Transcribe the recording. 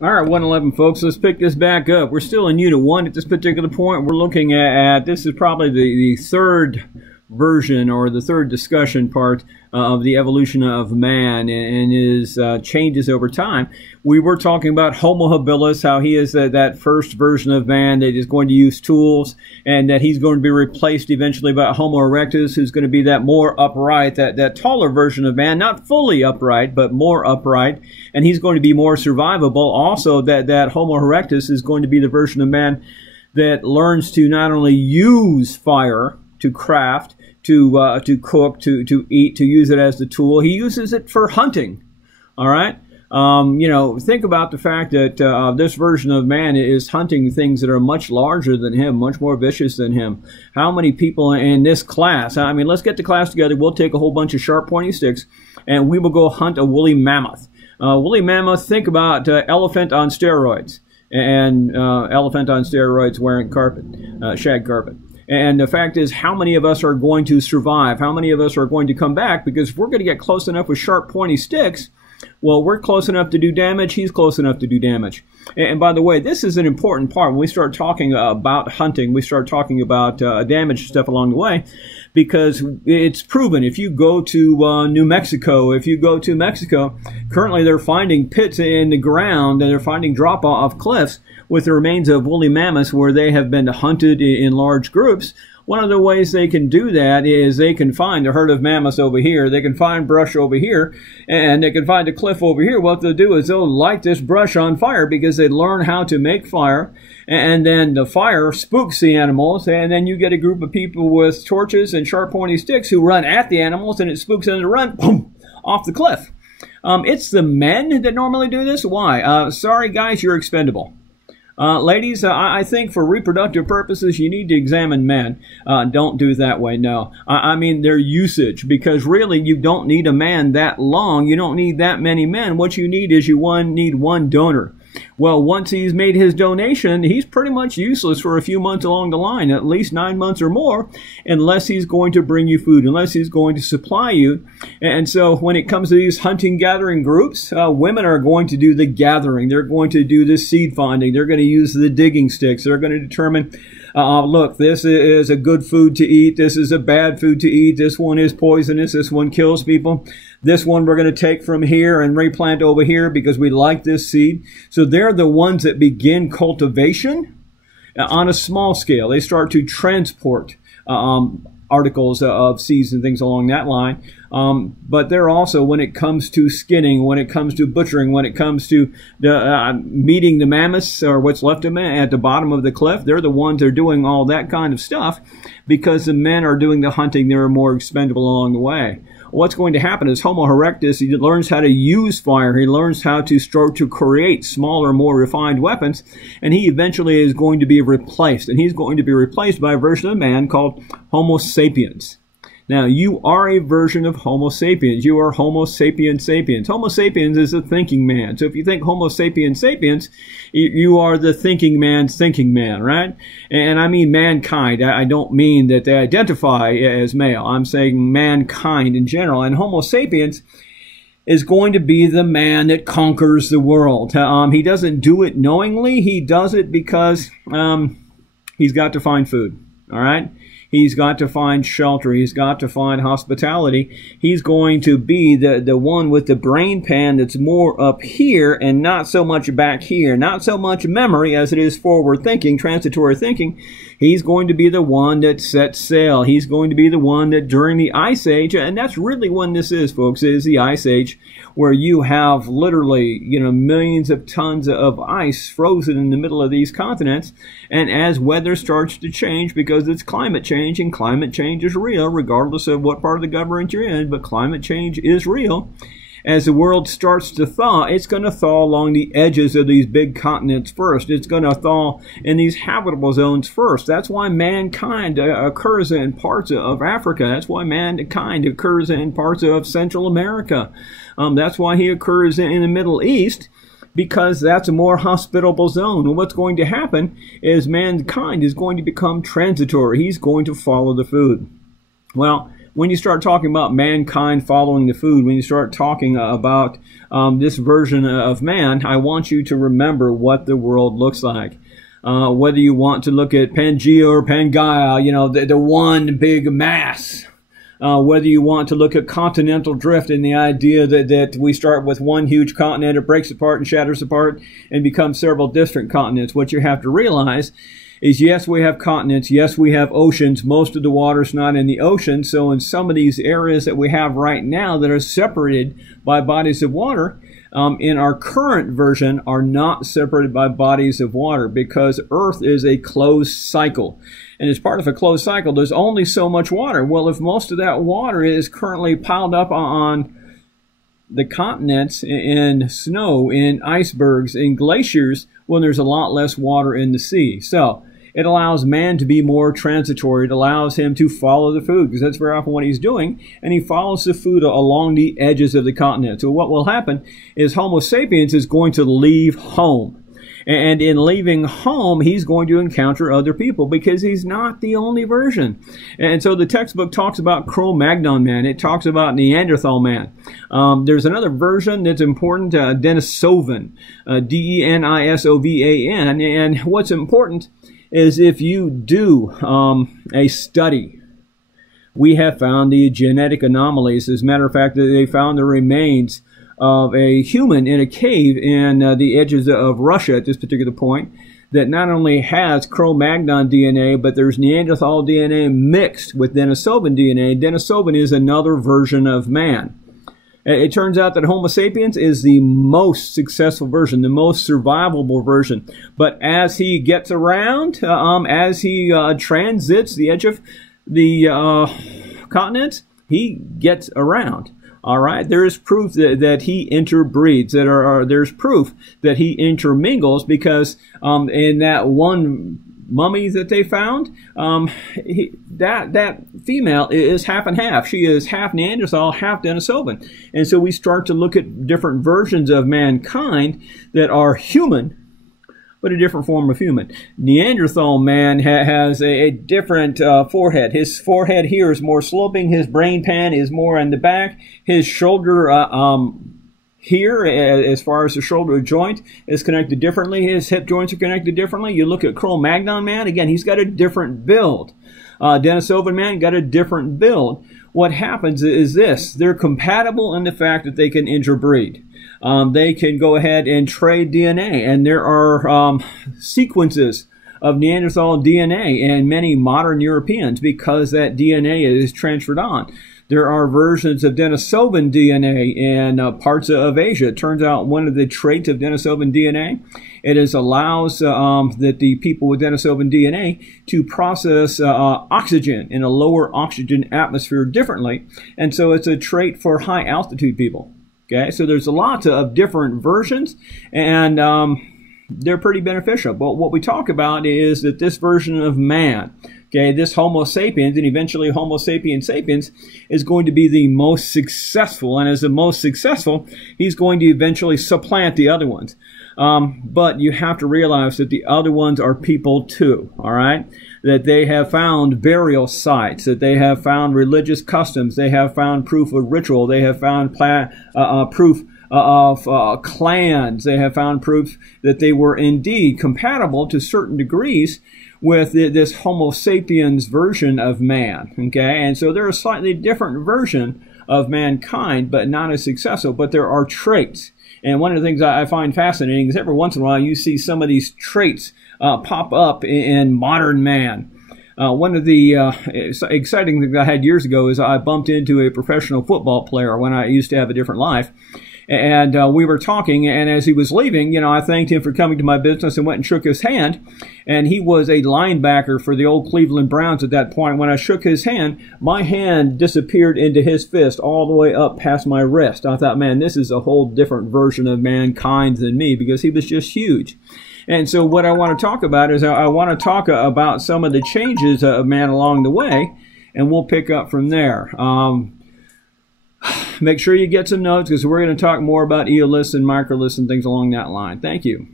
All right, 111 folks, let's pick this back up. We're still in Unit 1 at this particular point. We're looking at this is probably the third version or the third discussion part of the evolution of man and his changes over time. We were talking about Homo habilis, how he is that first version of man that is going to use tools, and that he's going to be replaced eventually by Homo erectus, who's going to be that more upright, that taller version of man, not fully upright, but more upright, and he's going to be more survivable. Also, that Homo erectus is going to be the version of man that learns to not only use fire to craft, to cook, to eat, to use it as the tool. He uses it for hunting. All right. Think about the fact that this version of man is hunting things that are much larger than him, much more vicious than him. How many people in this class? I mean, let's get the class together. We'll take a whole bunch of sharp, pointy sticks, and we will go hunt a woolly mammoth. Woolly mammoth. Think about elephant on steroids, and elephant on steroids wearing carpet, shag carpet. And the fact is, how many of us are going to survive? How many of us are going to come back? Because if we're going to get close enough with sharp, pointy sticks, well, we're close enough to do damage. He's close enough to do damage. And by the way, this is an important part. When we start talking about hunting, we start talking about damage stuff along the way, because it's proven. If you go to New Mexico, currently they're finding pits in the ground, and they're finding drop-off cliffs with the remains of woolly mammoths where they have been hunted in large groups. One of the ways they can do that is they can find a herd of mammoths over here, they can find brush over here, and they can find a cliff over here. What they'll do is they'll light this brush on fire because they learn how to make fire, and then the fire spooks the animals, and then you get a group of people with torches and sharp pointy sticks who run at the animals, and it spooks them to run, boom, off the cliff. It's the men that normally do this. Why? Sorry guys, you're expendable. Ladies, I think for reproductive purposes, you need to examine men. Don't do it that way, no. I mean their usage, because really you don't need a man that long. You don't need that many men. What you need is you need one donor. Well, once he's made his donation, he's pretty much useless for a few months along the line, at least 9 months or more, unless he's going to bring you food, unless he's going to supply you. And so when it comes to these hunting-gathering groups, women are going to do the gathering. They're going to do the seed finding. They're going to use the digging sticks. They're going to determine, look, this is a good food to eat. This is a bad food to eat. This one is poisonous. This one kills people. This one we're going to take from here and replant over here because we like this seed. So they're the ones that begin cultivation on a small scale. They start to transport articles of seeds and things along that line. But they're also, when it comes to skinning, when it comes to butchering, when it comes to meeting the mammoths or what's left of them at the bottom of the cliff, they're the ones that are doing all that kind of stuff, because the men are doing the hunting. They're more expendable along the way. What's going to happen is Homo erectus, he learns how to use fire. He learns how to start to create smaller, more refined weapons, and he eventually is going to be replaced. And he's going to be replaced by a version of man called Homo sapiens. Now, you are a version of Homo sapiens. You are Homo sapiens sapiens. Homo sapiens is a thinking man. So if you think Homo sapiens sapiens, you are the thinking man's thinking man, right? And I mean mankind. I don't mean that they identify as male. I'm saying mankind in general. And Homo sapiens is going to be the man that conquers the world. He doesn't do it knowingly. He does it because he's got to find food, all right? He's got to find shelter. He's got to find hospitality. He's going to be the one with the brain pan that's more up here and not so much back here. Not so much memory as it is forward thinking, transitory thinking. He's going to be the one that sets sail. He's going to be the one that during the Ice Age, and that's really when this is, folks, is the Ice Age, where you have literally, millions of tons of ice frozen in the middle of these continents. And as weather starts to change, because it's climate change, and climate change is real, regardless of what part of the government you're in, but climate change is real. As the world starts to thaw, it's going to thaw along the edges of these big continents first. It's going to thaw in these habitable zones first. That's why mankind occurs in parts of Africa. That's why mankind occurs in parts of Central America. That's why he occurs in the Middle East, because that's a more hospitable zone. And what's going to happen is mankind is going to become transitory. He's going to follow the food. Well, when you start talking about mankind following the food, when you start talking about this version of man, I want you to remember what the world looks like. Whether you want to look at Pangea or Pangaea, you know, the one big mass. Whether you want to look at continental drift and the idea that we start with one huge continent, it breaks apart and shatters apart and becomes several different continents. What you have to realize is, yes, we have continents, yes, we have oceans. Most of the water is not in the ocean. So in some of these areas that we have right now that are separated by bodies of water, in our current version are not separated by bodies of water, because Earth is a closed cycle. And as part of a closed cycle, there's only so much water. Well, if most of that water is currently piled up on the continents, in snow, in icebergs, in glaciers, well, there's a lot less water in the sea. So it allows man to be more transitory. It allows him to follow the food, because that's very often what he's doing. And he follows the food along the edges of the continent. So what will happen is Homo sapiens is going to leave home. And in leaving home, he's going to encounter other people, because he's not the only version. And so the textbook talks about Cro-Magnon man. It talks about Neanderthal man. There's another version that's important, Denisovan, Denisovan. And what's important is, if you do a study, we have found the genetic anomalies. As a matter of fact, they found the remains of a human in a cave in the edges of Russia at this particular point, that not only has Cro-Magnon DNA, but there's Neanderthal DNA mixed with Denisovan DNA. Denisovan is another version of man. It turns out that Homo sapiens is the most successful version, the most survivable version. But as he gets around, as he transits the edge of the continents, he gets around. All right, there is proof that he interbreeds. There's proof that he intermingles, because in that one mummy that they found, that female is half and half. She is half Neanderthal, half Denisovan. And so we start to look at different versions of mankind that are human, but a different form of human. Neanderthal man has a different forehead. His forehead here is more sloping. His brain pan is more in the back. His shoulder here, as far as the shoulder joint, is connected differently. His hip joints are connected differently. You look at Cro-Magnon man, again, he's got a different build. Denisovan man got a different build. What happens is this: they're compatible in the fact that they can interbreed. They can go ahead and trade DNA, and there are sequences of Neanderthal DNA in many modern Europeans, because that DNA is transferred on. There are versions of Denisovan DNA in parts of Asia. It turns out one of the traits of Denisovan DNA, it allows that the people with Denisovan DNA to process oxygen in a lower oxygen atmosphere differently, and so it's a trait for high altitude people. Okay, so there's a lot of different versions, and they're pretty beneficial. But what we talk about is that this version of man, okay, this Homo sapiens, and eventually Homo sapiens sapiens, is going to be the most successful. And as the most successful, he's going to eventually supplant the other ones. But you have to realize that the other ones are people too, all right? That they have found burial sites, that they have found religious customs, they have found proof of ritual, they have found proof of clans, they have found proof that they were indeed compatible to certain degrees with this Homo sapiens version of man, okay? And so they're a slightly different version of mankind, but not as successful, but there are traits. And one of the things I find fascinating is every once in a while you see some of these traits pop up in modern man. One of the exciting things I had years ago is I bumped into a professional football player when I used to have a different life. And we were talking, and as he was leaving, you know, I thanked him for coming to my business and went and shook his hand. And he was a linebacker for the old Cleveland Browns at that point. When I shook his hand, my hand disappeared into his fist all the way up past my wrist. I thought, man, this is a whole different version of mankind than me, because he was just huge. And so what I want to talk about is I want to talk about some of the changes of man along the way, and we'll pick up from there. Make sure you get some notes, because we're going to talk more about eoliths and microliths and things along that line. Thank you.